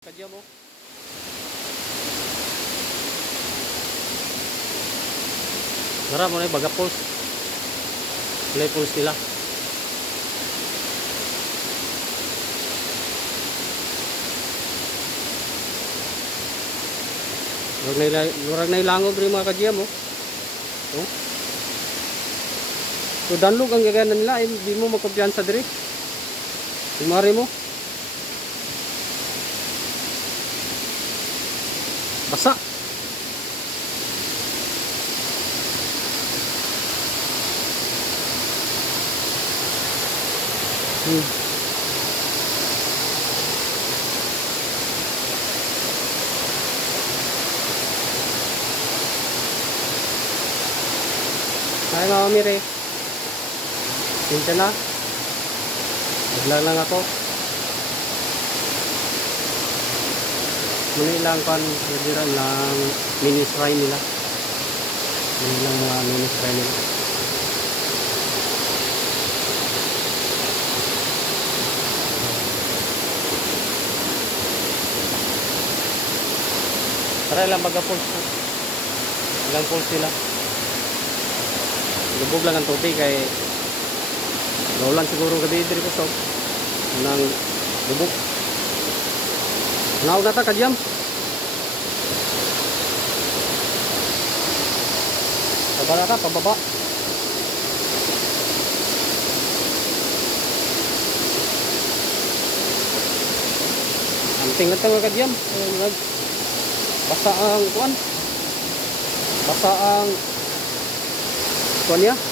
Kadya mo. Nara mo na yung baga pulse. Wala yung pulse nila. Lurag na ilangog rin mga kadya mo. Oh. So danlog ang gagana nila. Hindi mo magkumpiyansa diri. Tumari mo. Basa. Ay mga umire. Pinta na. Bigla lang ako. Muna ilang kan nadiran ng mini fry nila. Muna ilang mga mini fry nila. Tara ilang baga pulse na. Ilang pulse nila. Lubog lang ang tubig kay naulan siguro gabi diri ko so. Nang lubog. Naog na ta kadyam. Pababa ka, pababa. Amping na ta mga kadyam. Basa ang kuan. Basa ang kuan niya.